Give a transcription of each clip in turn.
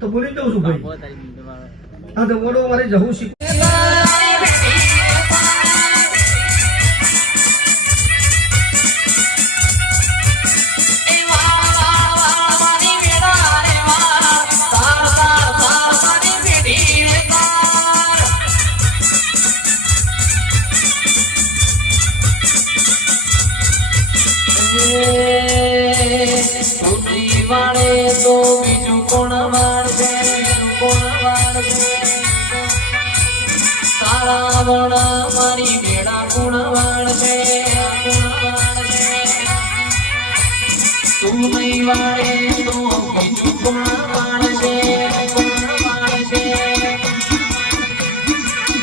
તો બોલી દઉં છું ભાઈ હા તો બોલો મારે જવું શીખ તો બીજું કોણ વાળશે તારા વણા મારી મેળા કોણ વાળશે તું નહીં વાળે તો બીજું કોણ વાળશે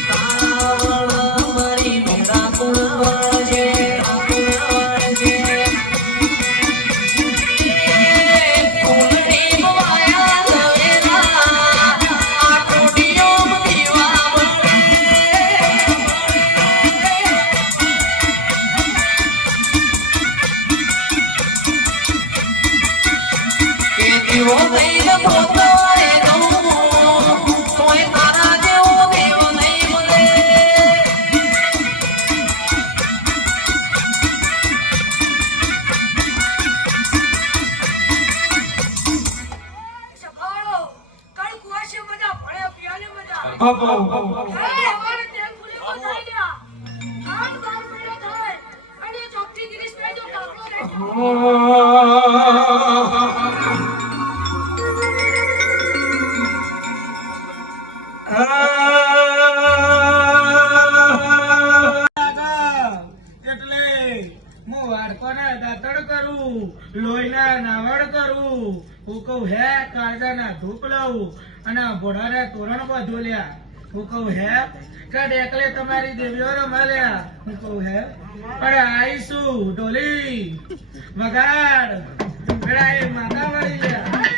તારા વણા મારી મેળા કોણ વાળશે તોરણ બાંધો લ્યા હું કહું હે કડ એકલે તમારી દેવીઓ મળ્યા હું કહું હે અરે આવીશું ઢોલી વગાડ એ માતા વાળી લ્યા